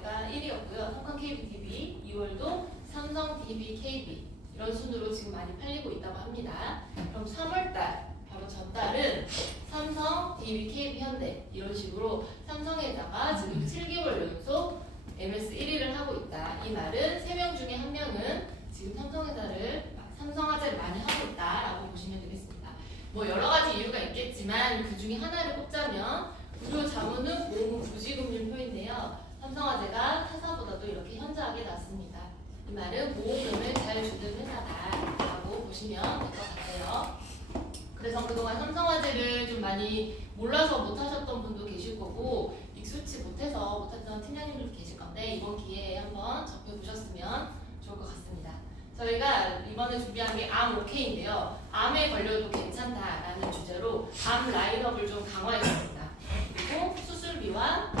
삼성화재가 1위였고요. 삼성 KB DB 2월도 삼성 DB KB 이런 순으로 지금 많이 팔리고 있다고 합니다. 그럼 3월달 바로 전달은 삼성 DB KB 현대 이런 식으로 삼성에다가 지금 7개월 연속 MS 1위를 하고 있다. 이 말은 3명 중에 1명은 지금 삼성화재를 많이 하고 있다라고 보시면 되겠습니다. 뭐 여러 가지 이유가 있겠지만 그 중에 하나를 꼽자면 구조 자문은 보험 부지급률표인데요. 삼성화재가 타사보다도 이렇게 현저하게 낮습니다. 이 말은 보험금을 잘 주는 회사다라고 보시면 될 것 같아요. 그래서 그동안 삼성화재를 좀 많이 몰라서 못하셨던 분도 계실 거고 익숙치 못해서 못했던 팀장님들도 계실 건데 이번 기회에 한번 접해보셨으면 좋을 것 같습니다. 저희가 이번에 준비한 게 암 오케이인데요. 암에 걸려도 괜찮다라는 주제로 암 라인업을 좀 강화했습니다. 그리고 수술비와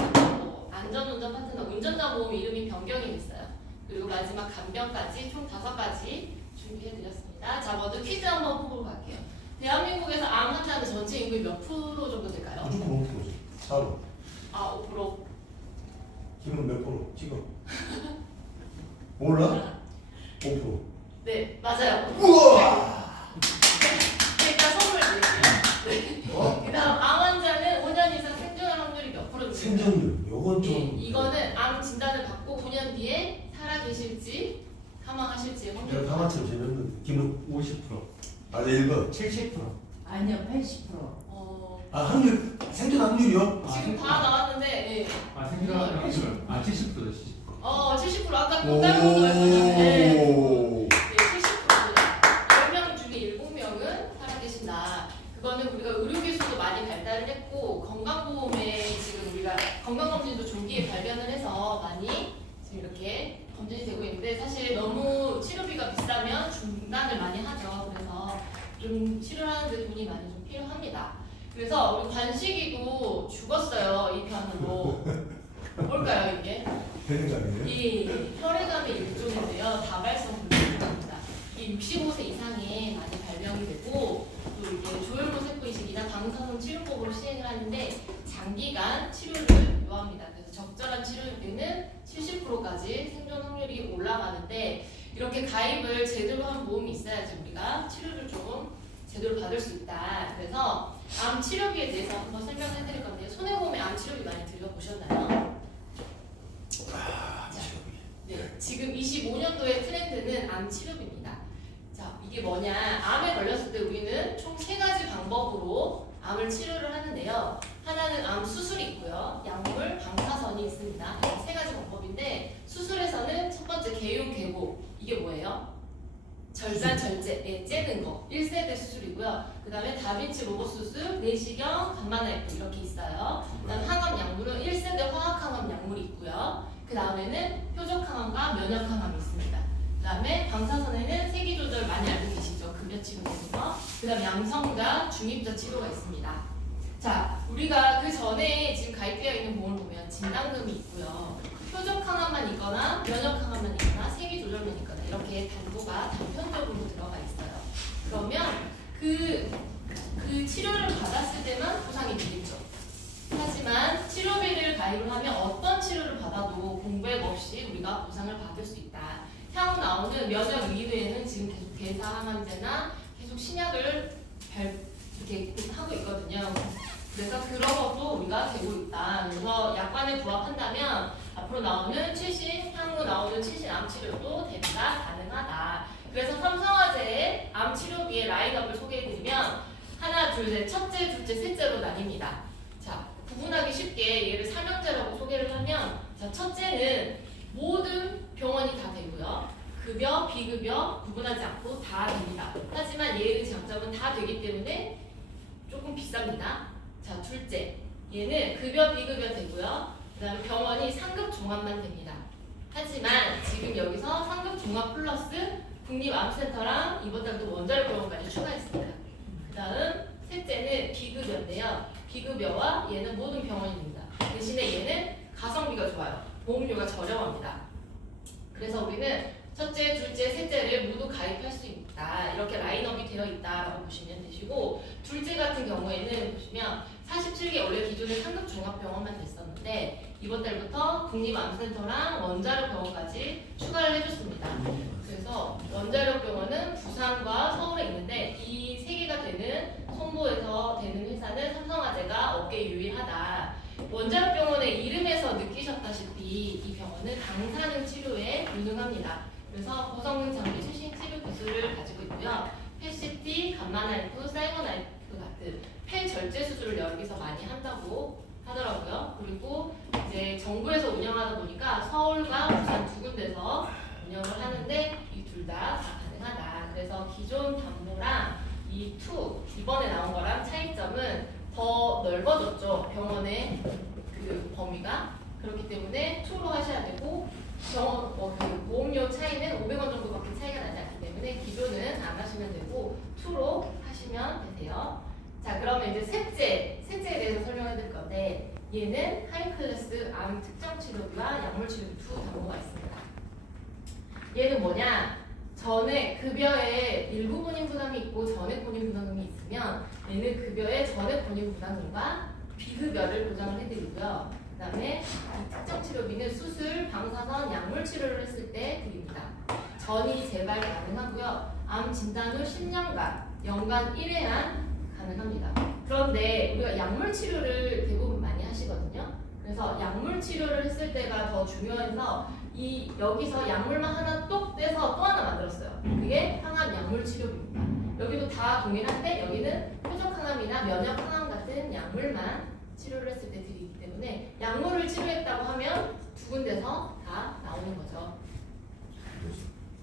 안전운전 파트너 운전자 보험 이름이 변경이 됐어요. 그리고 마지막 간병까지 총 5가지 준비해드렸습니다. 자, 먼저 퀴즈 한번 보고 갈게요. 대한민국에서 암 환자는 전체 인구의 몇 프로 정도 될까요? 무조건 5%지. 4로. 아, 5%. 지금 몇 프로? 지금. 몰라? 5%. 네, 맞아요. 우와! 일단 선물 드릴게요. 네. 그 다음 암 환자는 5년 이상 생존할 확률이 몇 프로입니까? 생존율. 요건 좀. 네, 이거는 암 진단을 받고 5년 뒤에 살아계실지 사망하실지 확률. 내가 다 맞춰 재밌는데. 김은 50%. 아, 1번. 70%. 아니요, 80%. 아, 확률, 생존 확률이요? 지금 다 나왔는데, 네. 생각하는 확률. 70%죠, 70%. 70% 아까 또 다른 분도 말씀하셨는데, 오. 네, 70%입니다. 10명 중에 7명은 살아계신다. 그거는 우리가 의료기술도 많이 발달을 했고, 건강보험에 지금 우리가 건강검진도 조기에 발견을 해서 많이 지금 이렇게 검진이 되고 있는데, 사실 너무 치료비가 비싸면 중단을 많이 하죠. 그래서 좀 치료하는데 돈이 많이 좀 필요합니다. 그래서 우리 관식이도 죽었어요. 이 편으로. 뭘까요, 이게? 되는 거 아니에요? 이 혈액암의 일종인데요. 다발성 불균입니다. 이게 65세 이상에 많이 발병이 되고 또 이게 조혈모 세포 이식이나 방사선 치료법으로 시행을 하는데 장기간 치료를 요합니다. 그래서 적절한 치료에는 70%까지 생존 확률이 올라가는데 이렇게 가입을 제대로 한 보험이 있어야지 우리가 치료를 조금 제대로 받을 수 있다. 그래서 암 치료비에 대해서 한번 설명해 드릴 건데요. 손해보험에 암 치료비 많이 들여보셨나요? 네, 지금 25년도의 트렌드는 암 치료비입니다. 자, 이게 뭐냐? 암에 걸렸을 때 우리는 총 3가지 방법으로 암을 치료를 하는데요. 하나는 암 수술이 있고요. 약물, 방사선이 있습니다. 3가지 방법인데 수술에서는 첫 번째 개요, 개고. 이게 뭐예요? 절단, 절제, 째는 거. 1세대 수술이고요. 그 다음에 다빈치 로봇 수술, 내시경, 감마나이프 이렇게 있어요. 그 다음 항암 약물은 1세대 화학항암 약물이 있고요. 그 다음에는 표적항암과 면역항암이 있습니다. 그 다음에 방사선에는 세기 조절 많이 알고 계시죠? 급여 치료되는 거. 그 다음 양성자, 중입자 치료가 있습니다. 자, 우리가 그 전에 지금 가입되어 있는 보험을 보면 진단금이 있고요. 표적항암만 있거나 면역항암만 있거나 세기 조절만 있거나 이렇게 단부가 단편적으로 들어가 있어요. 그러면 그 치료를 받았을 때만 보상이 되겠죠. 하지만 치료비를 가입을 하면 어떤 치료를 받아도 공백 없이 우리가 보상을 받을 수 있다. 향후 나오는 면역 이외에는 지금 계속 대사항암제나 계속 신약을 이렇게 하고 있거든요. 그래서 그런 것도 우리가 되고 있다. 그래서 약관에 부합한다면 앞으로 나오는 최신, 향후 나오는 최신 암 치료도 대비가 가능하다. 그래서 삼성화재의 암 치료비의 라인업을 소개해드리면 하나, 둘, 셋, 첫째, 둘째, 셋째로 나뉩니다. 자, 구분하기 쉽게 얘를 삼형제라고 소개를 하면 자, 첫째는 모든 병원이 다 되고요. 급여, 비급여 구분하지 않고 다 됩니다. 하지만 얘의 장점은 다 되기 때문에 조금 비쌉니다. 자, 둘째, 얘는 급여, 비급여 되고요. 그 다음에 병원이 상급 종합만 됩니다. 하지만 지금 여기서 상급 종합 플러스 국립암센터랑 이번 달도 원자력병원까지 추가했습니다. 그 다음 셋째는 비급여인데요. 비급여와 얘는 모든 병원입니다. 대신에 얘는 가성비가 좋아요. 보험료가 저렴합니다. 그래서 우리는 첫째, 둘째, 셋째를 모두 가입할 수 있다. 이렇게 라인업이 되어 있다라고 보시면 되시고 둘째 같은 경우에는 보시면 47개 원래 기존에 상급 종합병원만 됐었는데 이번 달부터 국립암센터랑 원자력병원까지 추가를 해줬습니다. 그래서 원자력병원은 부산과 서울에 있는데 이 세 개가 되는 송보에서 되는 회사는 삼성화재가 업계 유일하다. 원자력병원의 이름에서 느끼셨다시피 이 병원은 방사능 치료에 유능합니다. 그래서 고성능 장비 최신 치료 기술을 가지고 있고요. PET-CT, 감마나이프, 사이버나이프 같은 폐 절제 수술을 여기서 많이 한다고 하더라고요. 그리고 이제 정부에서 운영하다 보니까 서울과 부산 두 군데서 운영을 하는데 이 둘 다 가능하다. 그래서 기존 담보랑 이 투 이번에 나온 거랑 차이점은 더 넓어졌죠. 병원의 그 범위가. 그렇기 때문에 투로 하셔야 되고 병원 그 보험료 차이는 500원 정도밖에 차이가 나지 않기 때문에 기존은 안 하시면 되고 투로 하시면 되세요. 자, 그러면 이제 셋째에 대해서 설명해 드릴 건데 얘는 하이클래스 암 특정 치료비와 약물 치료비 두 담보가 있습니다. 얘는 뭐냐? 전액 급여에 일부 본인 부담이 있고 전액 본인 부담금이 있으면 얘는 급여의 전액 본인 부담금과 비급여를 보장을 해드리고요. 그 다음에 이 특정 치료비는 수술, 방사선, 약물 치료를 했을 때 드립니다. 전이 재발 가능하고요. 암 진단 후 10년간 연간 1회만 가능합니다. 그런데 우리가 약물 치료를 대부분 많이 하시거든요. 그래서 약물 치료를 했을 때가 더 중요해서 이 여기서 약물만 하나 똑 떼서 또 하나 만들었어요. 그게 항암 약물 치료입니다. 여기도 다 동일한데 여기는 표적 항암이나 면역 항암 같은 약물만 치료를 했을 때 드리기 때문에 약물을 치료했다고 하면 두 군데서 다 나오는 거죠.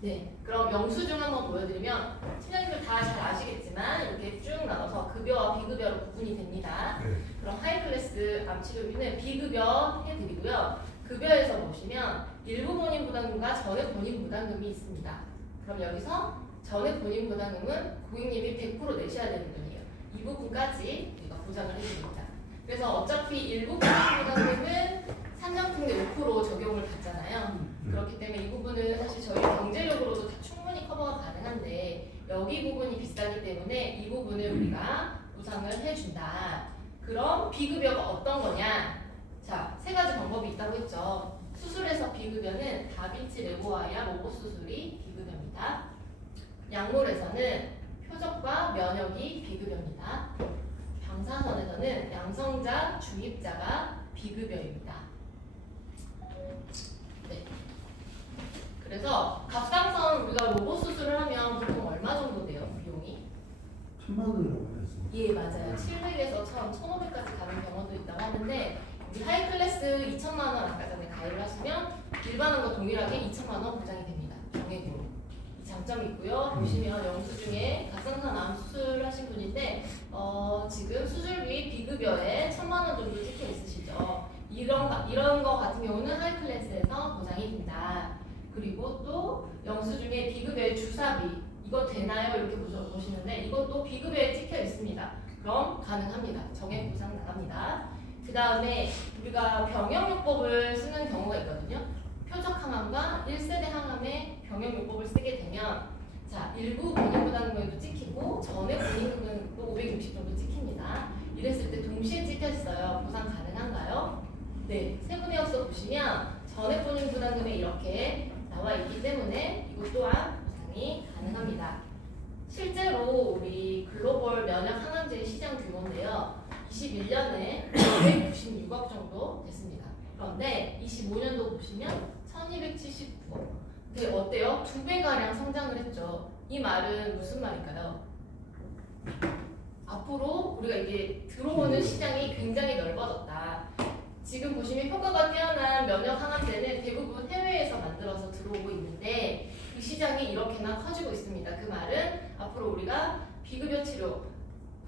네, 그럼 영수증 한번 보여드리면 팀장님들 다 잘 아시겠지만 이렇게 쭉 나눠서 급여와 비급여로 구분이 됩니다. 네. 그럼 하이클래스 암 치료비는 비급여 해드리고요. 급여에서 보시면 일부 본인 부담금과 전액 본인 부담금이 있습니다. 그럼 여기서 전액 본인 부담금은 고객님이 100% 내셔야 되는 돈이에요. 이 부분까지 우리가 보장을 해드립니다. 그래서 어차피 일부 본인 부담금은 산정특례 5% 적용을 받잖아요. 그렇기 때문에 이 부분은 사실 저희 경제력으로도 다 충분히 커버가 가능한데 여기 부분이 비싸기 때문에 이 부분을 우리가 보상을 해준다. 그럼 비급여가 어떤 거냐? 자, 세 가지 방법이 있다고 했죠. 수술에서 비급여는 다빈치 레고아야 로봇 수술이 비급여입니다. 약물에서는 표적과 면역이 비급여입니다. 방사선에서는 양성자, 중입자가 비급여입니다. 네. 그래서 갑상선 우리가 로봇 수술을 하면 보통 얼마 정도 돼요? 비용이? 1000만 원이라고 그랬습니다. 예, 맞아요. 700에서 1000, 1500까지 가는 경우도 있다고 하는데 우리 하이클래스 2천만 원 아까 전에 가입을 하시면 일반원과 동일하게 2천만 원 보장이 됩니다. 정액으로. 이 장점이 있고요. 보시면 영수증에 갑상선 암 수술하신 분인데 지금 수술비 비급여에 1000만 원 정도 찍혀 있으시죠. 이런 거 같은 경우는 하이클래스에서 보장이 된다. 그리고 또 영수증에 비급여의 주사비 이거 되나요? 이렇게 보시는데 이것도 비급여에 찍혀 있습니다. 그럼 가능합니다. 정액 보장 나갑니다. 그 다음에 우리가 병역요법을 쓰는 경우가 있거든요. 표적 항암과 1세대 항암의 병역요법을 쓰게 되면 자 일부 본인부담금도 찍히고 전액 본인부담금도 560 정도 찍힙니다. 이랬을 때 동시에 찍혔어요. 보상 가능한가요? 네, 세부내역서 보시면 전액 본인부담금에 이렇게 나와 있기 때문에 이것 또한 보상이 가능합니다. 실제로 우리 글로벌 면역 항암제 시장 규모인데요. 21년에 596억 정도 됐습니다. 그런데 25년도 보시면 1279억. 근데 어때요? 2배가량 성장을 했죠. 이 말은 무슨 말일까요? 앞으로 우리가 이게 들어오는 시장이 굉장히 넓어졌다. 지금 보시면 효과가 뛰어난 면역 항암제는 대부분 해외에서 만들어서 들어오고 있는데 그 시장이 이렇게나 커지고 있습니다. 그 말은 앞으로 우리가 비급여 치료,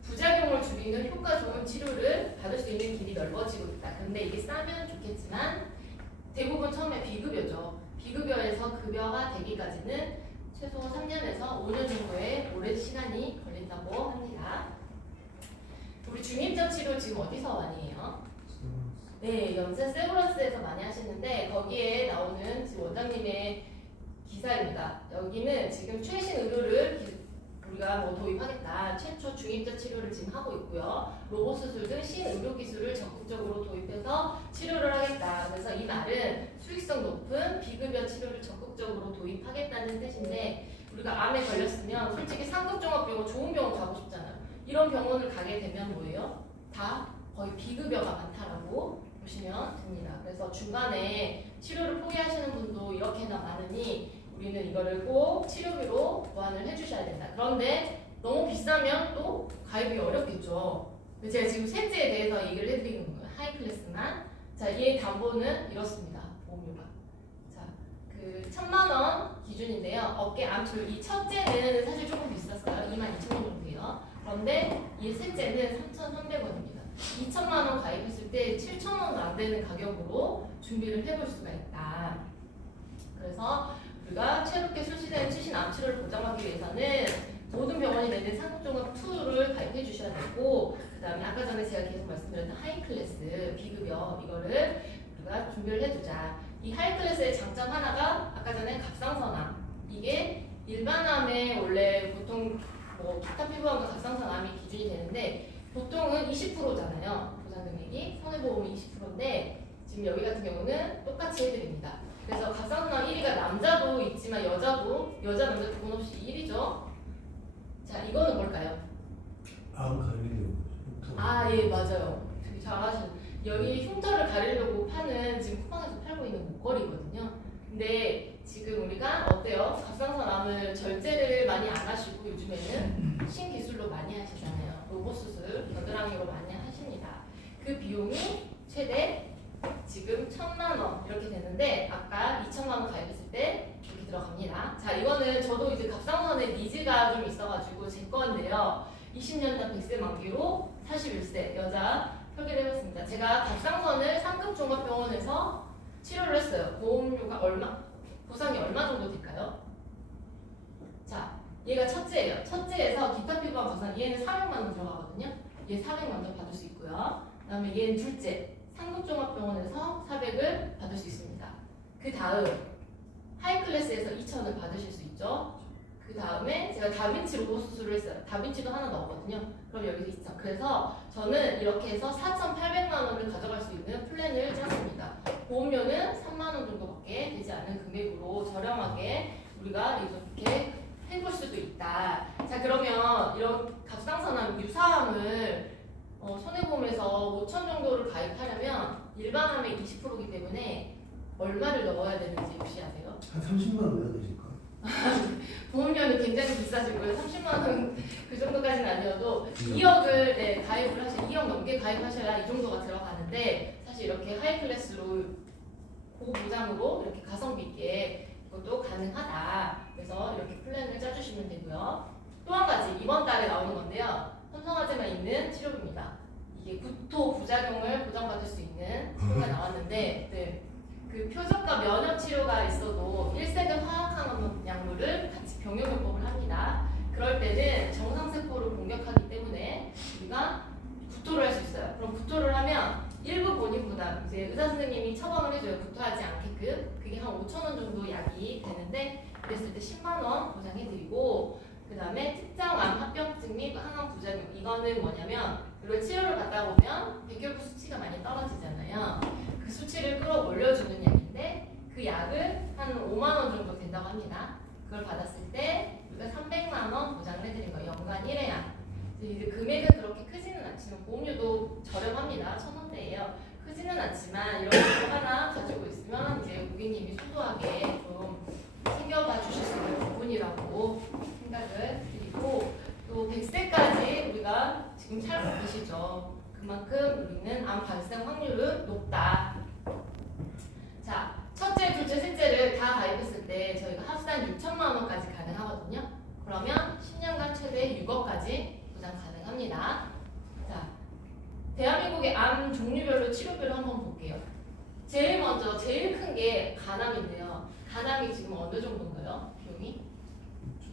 부작용을 줄이는 효과 좋은 치료를 받을 수 있는 길이 넓어지고 있다. 근데 이게 싸면 좋겠지만 대부분 처음에 비급여죠. 비급여에서 급여가 되기까지는 최소 3년에서 5년 정도의 오랜 시간이 걸린다고 합니다. 우리 중입자 치료 지금 어디서 많이 해요? 네, 연세 세브란스에서 많이 하시는데 거기에 나오는 지금 원장님의 기사입니다. 여기는 지금 최신 의료를 우리가 뭐 도입하겠다. 최초 중입자 치료를 지금 하고 있고요. 로봇 수술 등 신의료 기술을 적극적으로 도입해서 치료를 하겠다. 그래서 이 말은 수익성 높은 비급여 치료를 적극적으로 도입하겠다는 뜻인데 우리가 암에 걸렸으면 솔직히 상급 종합병원 좋은 병원 가고 싶잖아요. 이런 병원을 가게 되면 뭐예요? 다 거의 비급여가 많다라고 보시면 됩니다. 그래서 중간에 치료를 포기하시는 분도 이렇게나 많으니 우리는 이거를 꼭 치료비로 보완을 해주셔야 된다. 그런데 너무 비싸면 또 가입이 어렵겠죠. 근데 제가 지금 셋째에 대해서 얘기를 해드리는 거예요. 하이클래스만. 자, 얘의 담보는 이렇습니다. 보험료가. 자, 그 1,000만 원 기준인데요. 어깨 암출 이 첫째는 사실 조금 비쌌어요. 22,000원 정도예요. 그런데 이 셋째는 3,300원입니다. 2,000만 원 가입했을 때 7,000원도 안 되는 가격으로 준비를 해볼 수가 있다. 그래서 우리가 새롭게 출시된 최신 암치료를 보장하기 위해서는 모든 병원이 내는 상급종합 2를 가입해 주셔야 되고 그 다음에 아까 전에 제가 계속 말씀드렸던 하이클래스 비급여 이거를 우리가 준비를 해두자. 이 하이클래스의 장점 하나가 아까 전에 갑상선암 이게 일반암에 원래 보통 뭐 기타 피부암과 갑상선암이 기준이 되는데 보통은 20%잖아요. 보장 금액이 손해보험이 20%인데 지금 여기 같은 경우는 똑같이 해드립니다. 그래서 갑상선암 1위가 남자도 있지만 여자도 여자 남자 구분 없이 1위죠. 자 이거는 뭘까요? 암 가리려고. 아 예 맞아요. 되게 잘하시는. 여기 흉터를 가리려고 파는 지금 쿠팡에서 팔고 있는 목걸이거든요. 근데 지금 우리가 어때요? 갑상선암을 절제를 많이 안 하시고 요즘에는 신기술로 많이 하시잖아요. 로봇 수술, 겨드랑이로 많이 하십니다. 그 비용이 최대 지금 1,000만 원 이렇게 되는데 아까 2,000만 원 가입했을 때 이렇게 들어갑니다. 자 이거는 저도 이제 갑상선에 니즈가 좀 있어가지고 제 건데요. 20년간 100세 만기로 41세 여자 표기를 해봤습니다. 제가 갑상선을 상급 종합병원에서 치료를 했어요. 보험료가 보상이 얼마 정도 될까요? 자 얘가 첫째예요. 첫째에서 기타 피부암 보상 얘는 400만 원 들어가거든요. 얘 400 먼저 받을 수 있고요. 그 다음에 얘는 둘째 상급종합병원에서 400을 받을 수 있습니다. 그 다음 하이클래스에서 2,000을 받으실 수 있죠. 그 다음에 제가 다빈치 로봇 수술을 했어요. 다빈치도 하나 넣었거든요. 그럼 여기서 2,000. 그래서 저는 이렇게 해서 4,800만 원을 가져갈 수 있는 플랜을 짰습니다. 보험료는 3만 원 정도밖에 되지 않는 금액으로 저렴하게 우리가 이렇게 해볼 수도 있다. 자 그러면 이런 갑상선암 유사암을 손해보험에서 5,000 정도를 가입하려면 일반암의 20%이기 때문에 얼마를 넣어야 되는지 혹시 아세요? 한 30만 원 내야 되실까? 보험료는 굉장히 비싸지고요. 30만 원 그 정도까지는 아니어도 2억을 가입을 하셔야 2억 넘게 가입하셔야 이 정도가 들어가는데 사실 이렇게 하이클래스로 고보장으로 이렇게 가성비 있게 그것도 가능하다. 그래서 이렇게 플랜을 짜주시면 되고요. 또 한 가지 이번 달에 나오는 건데요. 삼성화재만 있는 치료비입니다. 이게 구토 부작용을 보장받을 수 있는 치료가 나왔는데 네. 그 표적과 면역 치료가 있어도 1세대 화학항암 약물을 같이 병용요법을 합니다. 그럴 때는 정상세포를 공격하기 때문에 우리가 구토를 할 수 있어요. 그럼 구토를 하면 일부 본인 부담, 이제 의사 선생님이 처방을 해줘요. 구토하지 않게끔. 그게 한 5,000원 정도 약이 되는데 그랬을 때 10만 원 보장해드리고 그 다음에 특정 암 합병증 및 항암 부작용 이거는 뭐냐면 이런 치료를 받다 보면 백혈구 수치가 많이 떨어지잖아요. 그 수치를 끌어올려주는 약인데 그 약을 한 5만 원 정도 된다고 합니다. 그걸 받았을 때 우리가 300만 원 보장을 해드린 거예요. 연간 1회약. 이제 금액은 그렇게 크지는 않지만 보험료도 저렴합니다. 1,000원대예요. 크지는 않지만 이런 거 하나 가지고 있으면 이제 고객님이 소소하게 좀 챙겨봐 주실 수 있는 부분이라고 생각을 드리고 또 100세까지 우리가 지금 살고 계시죠. 그만큼 우리는 암 발생 확률은 높다. 자, 첫째, 둘째, 셋째를 다 가입했을 때 저희가 합산 6,000만 원까지 가능하거든요. 그러면 10년간 최대 6억까지 보장 가능합니다. 자, 대한민국의 암 종류별로 치료비를 한번 볼게요. 제일 먼저 제일 큰 게 간암인데요. 간암이 지금 어느 정도인가요? 비용이?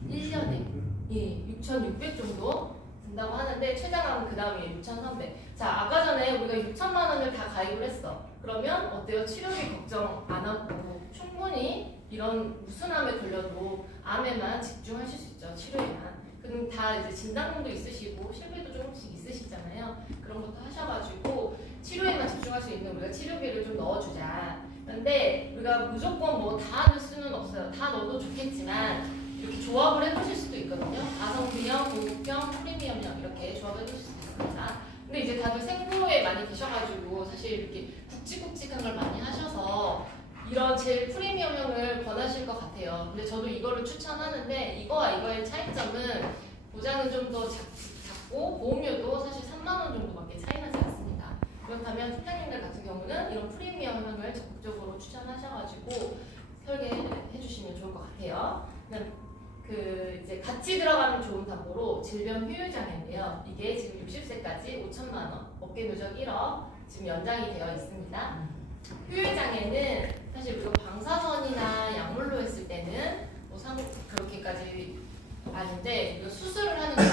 1년에 예, 6,600 정도 든다고 하는데 최장암은 그 다음에 6,300. 자, 아까 전에 우리가 6,000만 원을 다 가입을 했어. 그러면 어때요? 치료비 걱정 안 하고 충분히 이런 무슨 암에 걸려도 암에만 집중하실 수 있죠. 치료에만. 그럼 다 이제 진단금도 있으시고 실비도 조금씩 있으시잖아요. 그런 것도 하셔가지고 치료에만 집중할 수 있는 우리가 치료비를 좀 넣어주자. 그런데 우리가 무조건 뭐 다 넣을 수는 없어요. 다 넣어도 좋겠지만 이렇게 조합을 해보실 수도 있거든요. 가성비형, 고급형, 프리미엄형 이렇게 조합을 해보실 수 있습니다. 근데 이제 다들 생보에 많이 계셔가지고 사실 이렇게 굵직굵직한 걸 많이 하셔서 이런 제일 프리미엄형을 권하실 것 같아요. 근데 저도 이거를 추천하는데 이거와 이거의 차이점은 보장은 좀 더 작고 보험료도 사실 3만 원 정도밖에 차이 나지 않습니다. 그렇다면 팀장님들 같은 경우는 이런 프리미엄형을 적극적으로 추천하셔가지고 설계해 주시면 좋을 것 같아요. 그 이제 같이 들어가면 좋은 담보로 질병 휴일 장애인데요. 이게 지금 60세까지 5천만 원, 어깨 누적 1억 지금 연장이 되어 있습니다. 휴일 장애는 사실 우리가 방사선이나 약물로 했을 때는 뭐 그렇게까지 아닌데 이거 수술을 하는 거죠.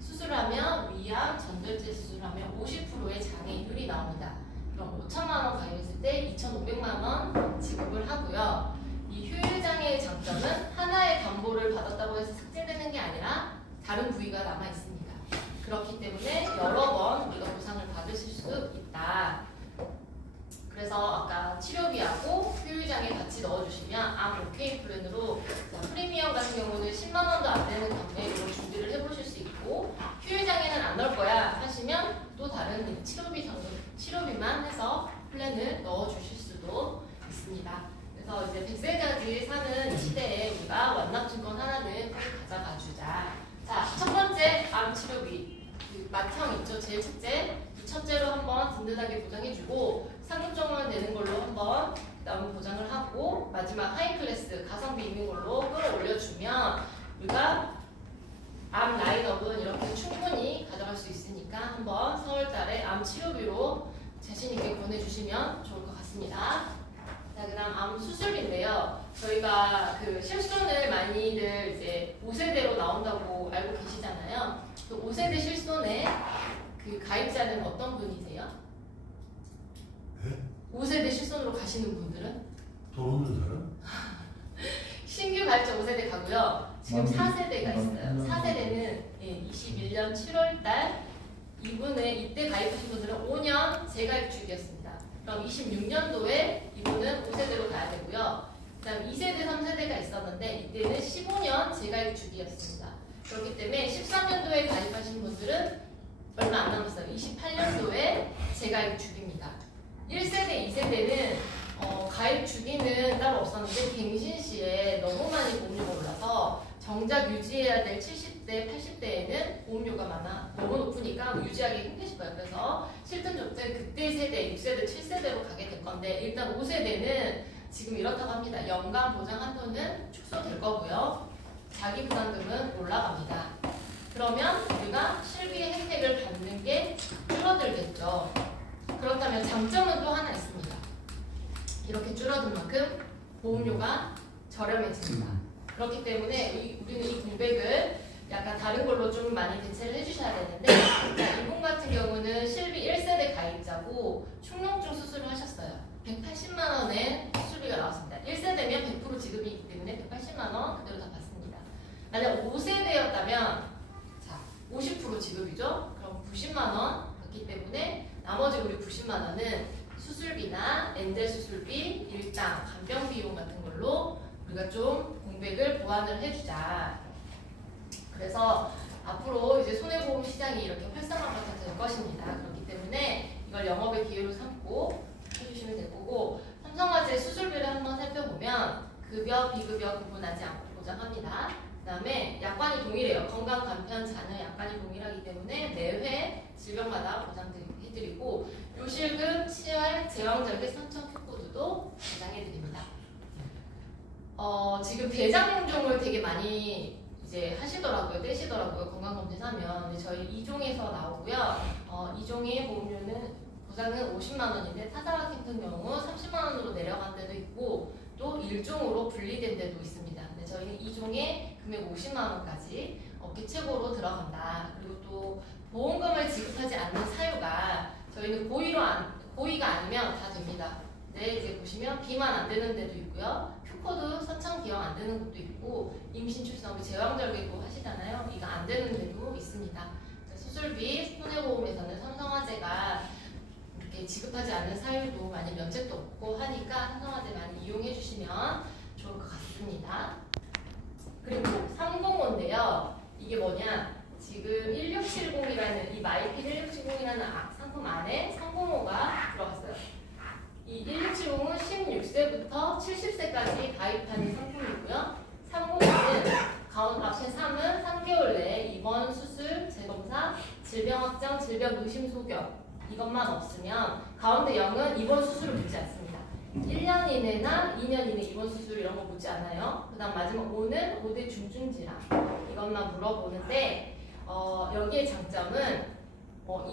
수술을 하면 위암, 전절제 수술하면 50%의 장애인율이 나옵니다. 그럼 5천만 원 가입했을 때 2,500만 원 지급을 하고요. 이 휴일 장애의 장점은 하나의 담보를 받았다고 해서 삭제되는 게 아니라 다른 부위가 남아 있습니다. 그렇기 때문에 여러 번 우리가 보상을 받으실 수 있다. 그래서 아까 치료비하고 휴일장애 같이 넣어주시면 암 오케이 플랜으로 프리미엄 같은 경우는 10만 원도 안 되는 경매로 준비를 해보실 수 있고 휴일장애는 안 넣을 거야 하시면 또 다른 치료비만 해서 플랜을 넣어주실 수도 있습니다. 그래서 이제 100세까지 사는 이 시대에 우리가 완납증권 하나는 꼭 가져가 주자. 자, 첫 번째 암 치료비 그 맏형 있죠. 제일 첫째. 이 첫째로 한번 든든하게 보장해주고 상급정원 되는 걸로 한번 그다음 보장을 하고 마지막 하이 클래스 가성비 있는 걸로 끌어올려주면 우리가 암 라인업은 이렇게 충분히 가져갈 수 있으니까 한번 4월달에 암 치료비로 자신 있게 보내주시면 좋을 것 같습니다. 자, 그다음 암 수술비인데요. 저희가 그 실손을 많이들 이제 5세대로 나온다고 알고 계시잖아요. 그 5세대 실손에 그 가입자는 어떤 분이세요? 5세대 실손으로 가시는 분들은? 돈 없는 사람? 신규 가입자 5세대 가고요. 지금 4세대가 있어요. 4세대는 21년 7월달 이분의 이때 가입하신 분들은 5년 재가입 주기였습니다. 그럼 26년도에 이분은 5세대로 가야 되고요. 그 다음 2세대, 3세대가 있었는데 이때는 15년 재가입 주기였습니다. 그렇기 때문에 13년도에 가입하신 분들은 얼마 안 남았어요. 28년도에 재가입 주기입니다. 1세대, 2세대는 가입 주기는 따로 없었는데 갱신시에 너무 많이 보험료가 올라서 정작 유지해야 될 70대, 80대에는 보험료가 너무 높으니까 유지하기 힘드실 거예요. 그래서 실든 좋든 그때 세대, 6세대, 7세대로 가게 될 건데 일단 5세대는 지금 이렇다고 합니다. 연간 보장 한도는 축소될 거고요. 자기 부담금은 올라갑니다. 그러면 우리가 실비의 혜택을 받는 게 줄어들겠죠. 그렇다면 장점은 또 하나 있습니다. 이렇게 줄어든 만큼 보험료가 저렴해집니다. 그렇기 때문에 우리는 이 공백을 약간 다른 걸로 좀 많이 대체를 해주셔야 되는데 이분 같은 경우는 실비 1세대 가입자고 축농증 수술을 하셨어요. 180만 원의 수술비가 나왔습니다. 1세대면 100% 지급이기 때문에 180만 원 그대로 다 받습니다. 만약 5세대였다면 50% 지급이죠. 그럼 90만 원 받기 때문에 나머지 우리 90만 원은 수술비나 엔젤 수술비, 일당, 간병 비용 같은 걸로 우리가 좀 공백을 보완을 해주자. 그래서 앞으로 이제 손해보험 시장이 이렇게 활성화가 될 것입니다. 그렇기 때문에 이걸 영업의 기회로 삼고 해주시면 될 거고 삼성화재 수술비를 한번 살펴보면 급여, 비급여 구분하지 않고 보장합니다. 그 다음에 약관이 동일해요. 건강, 간편, 잔여 약관이 동일하기 때문에 매회 질병마다 보장해드리고 요실금, 치알, 제왕절개, 선천 큐코드도 보장해드립니다. 지금 대장용종을 되게 많이 이제 하시더라고요. 떼시더라고요. 건강검진하면. 근데 저희 2종에서 나오고요. 2종의 보험료는 보상은 50만 원인데 타사라 같은 경우 30만 원으로 내려간 데도 있고 또 1종으로 분리된 데도 있습니다. 근데 저희는 2종에 금액 50만 원까지 업계 최고로 들어간다. 그리고 또 보험금을 지급하지 않는 사유가 저희는 고의가 아니면 다 됩니다. 네, 이제 보시면 비만 안 되는 데도 있고요. 특허도 선창 기형 안 되는 것도 있고 임신 출산후 제왕절개고 하시잖아요. 이거 안 되는 데도 있습니다. 자, 수술비 손해보험에서는 삼성화재가 이렇게 지급하지 않는 사유도 많이 면책도 없고 하니까 삼성화재 많이 이용해 주시면 좋을 것 같습니다. 그리고 305인데요. 이게 뭐냐? 지금 1670이라는 이 마이필 1670이라는 상품 안에 305가 들어갔어요. 이 1670은 16세부터 70세까지 가입하는 상품이고요. 305는 가운 앞에 3은 3개월 내에 입원, 수술, 재검사, 질병 확정, 질병 의심 소견 이것만 없으면 가운데 0은 입원 수술을 묻지 않습니다. 1년 이내나 2년 이내 입원 수술 이런 거 묻지 않아요. 그 다음 마지막 5는 5대 중증질환 이것만 물어보는데 여기의 장점은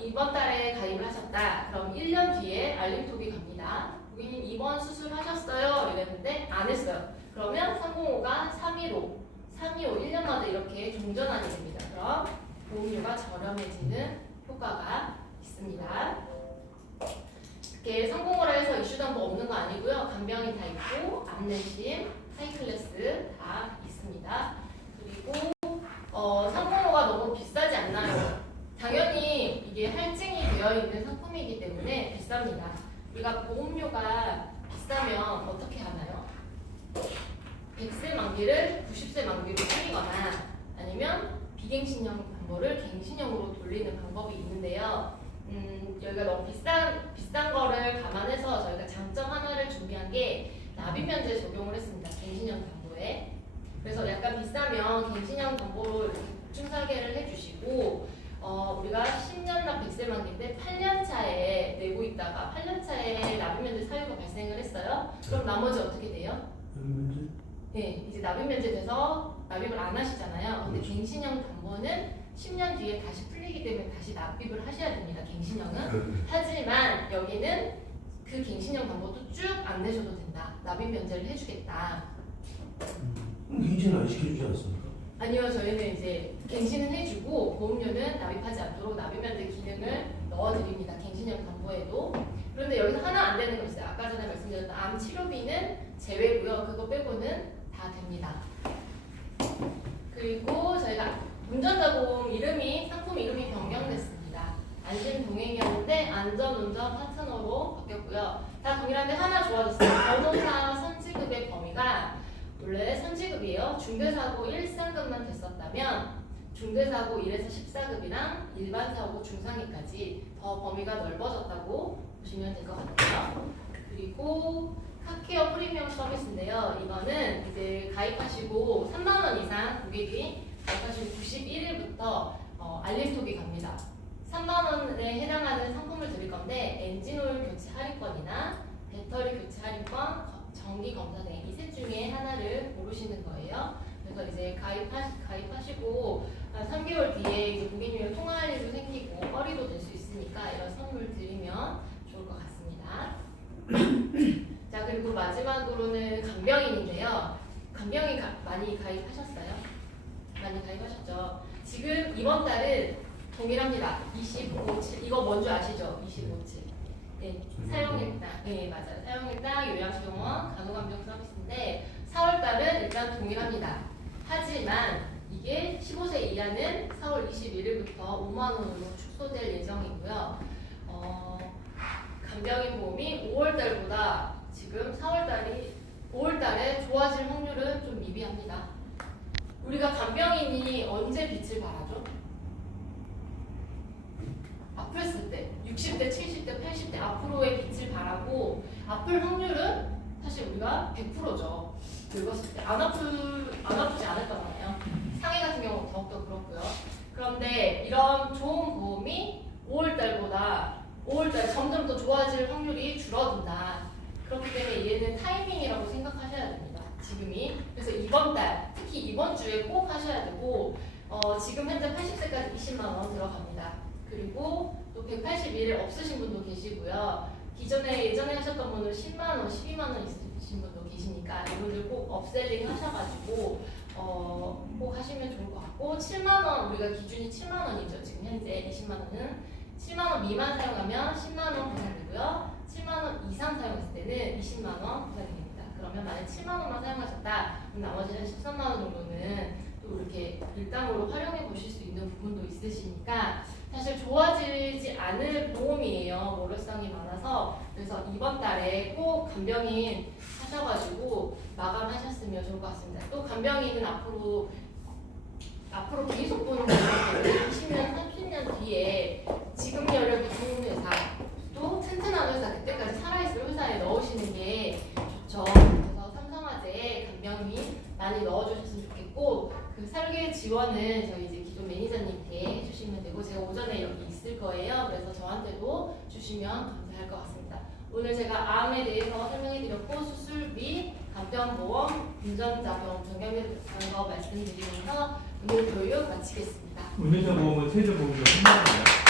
이번 달에 가입을 하셨다. 그럼 1년 뒤에 알림톡이 갑니다. 고객님 이번 수술 하셨어요? 이랬는데 안 했어요. 그러면 305가 315, 1년마다 이렇게 종전환이 됩니다. 그럼 보험료가 저렴해지는 효과가 있습니다. 이렇게 305라 해서 이슈담보 없는 거 아니고요. 간병인 다 있고 암내심, 하이클래스 다 있습니다. 그리고 305가 너무 비싸지 않나요? 당연히 이게 할증이 되어 있는 상품이기 때문에 비쌉니다. 우리가 보험료가 비싸면 어떻게 하나요? 100세 만기를 90세 만기로 줄이거나 아니면 비갱신형 담보를 갱신형으로 돌리는 방법이 있는데요. 여기가 너무 비싼 거를 감안해서 저희가 장점 하나를 준비한 게 납입 면제 적용을 했습니다. 갱신형 담보에. 그래서 약간 비싸면 갱신형 담보로 이렇게 중설계를 해주시고 우리가 10년 납 100세 만기인데 8년 차에 내고 있다가 8년 차에 납입 면제 사유가 발생을 했어요. 그럼 나머지 어떻게 돼요? 문제? 네, 이제 납입 면제 돼서 납입을 안 하시잖아요. 근데 갱신형 담보는 10년 뒤에 다시 풀리기 때문에 다시 납입을 하셔야 됩니다. 갱신형은. 하지만 여기는 그 갱신형 담보도 쭉 안 내셔도 된다. 납입 면제를 해주겠다. 갱신 안 시켜주지 않습니까? 아니요, 저희는 이제 갱신은 해주고 보험료는 납입하지 않도록 납입 면제 기능을 넣어드립니다. 갱신형 담보에도. 그런데 여기서 하나 안 되는 거 있어요. 아까 전에 말씀드렸던 암 치료비는 제외고요. 그거 빼고는 다 됩니다. 그리고 저희가 운전자 보험 상품 이름이 변경됐습니다. 안심동행이었는데 안전운전 파트너로 바뀌었고요. 다 동일한데 하나 좋아졌어요. 변호사 선지급의 범위가 원래 선지급이에요. 중대사고 1상급만 됐었다면 중대사고 1에서 14급이랑 일반사고 중상위까지 더 범위가 넓어졌다고 보시면 될 것 같아요. 그리고 카케어 프리미엄 서비스인데요. 이거는 이제 가입하시고 3만원 이상 고객이 가입하시고 91일부터 알림톡이 갑니다. 3만원에 해당하는 상품을 드릴 건데 엔진오일 교체 할인권이나 배터리 교체 할인권, 정기 검사 등 이 셋 중에 하나를 고르시는 거예요. 그래서 이제 가입하시고 3개월 뒤에 이제 고객님의 통화할 일도 생기고 허리도 될 수 있으니까 이런 선물 드리면 좋을 것 같습니다. 자, 그리고 마지막으로는 간병인인데요. 간병인 많이 가입하셨어요? 많이 가입하셨죠? 지금 이번 달은 동일합니다. 25칠 이거 뭔지 아시죠? 25칠 네, 사용일당 네 맞아요. 사용일당 요양병원 간호간병 서비스인데 4월달은 일단 동일합니다. 하지만 이게 15세 이하는 4월 21일부터 5만원으로 축소될 예정이고요. 간병인 보험이 5월달보다 지금 5월달에 좋아질 확률은 좀 미비합니다. 우리가 간병인이 언제 빛을 발하죠? 아팠을 때, 60대, 70대, 80대 앞으로의 빛을 발하고 아플 확률은 사실 우리가 100%죠. 늙었을 때 안 아프지 않을까 봐요. 상해 같은 경우 더욱더 그렇고요. 그런데 이런 좋은 보험이 5월달 점점 더 좋아질 확률이 줄어든다. 그렇기 때문에 얘는 타이밍이라고 생각하셔야 됩니다. 지금이. 그래서 이번 달, 특히 이번 주에 꼭 하셔야 되고 지금 현재 80세까지 20만 원 들어갑니다. 그리고 또 181일 없으신 분도 계시고요. 예전에 하셨던 분들 10만 원, 12만 원 있으신 분도 계시니까 이분들 꼭 업셀링 하셔가지고 꼭 하시면 좋을 것 같고 7만 원 우리가 기준이 7만 원이죠. 지금 현재 20만 원은 7만 원 미만 사용하면 10만 원 보상되고요. 7만 원 이상 사용했을 때는 20만 원 보상됩니다. 그러면 만약 만에 7만 원만 사용하셨다. 그럼 나머지 한 13만 원 정도는 또 이렇게 일당으로 활용해 보실 수 있는 부분도 있으시니까 사실 좋아지지 않을 보험이에요. 월요성이 많아서. 그래서 이번 달에 꼭 간병인 하셔가지고 마감하셨으면 좋을 것 같습니다. 또 간병인은 앞으로 계속 보는 거예요. 20년, 30년 뒤에 지금 여력이 좋은 회사, 또 튼튼한 회사, 그때까지 살아있을 회사에 넣으시는 게 좋죠. 그래서 삼성화재에 간병인 많이 넣어주셨으면 좋겠고, 그 설계 지원은 저희 이제 기존 매니저님께 해주시면 되고, 제가 오전에 여기 있을 거예요. 그래서 저한테도 주시면 감사할 것 같습니다. 오늘 제가 암에 대해서 설명해드렸고, 수술비, 간병보험, 운전자병 정형외과 거 말씀드리면서 오늘 교육 마치겠습니다. 운전자 보험은 세제 보험료 3만 원이요.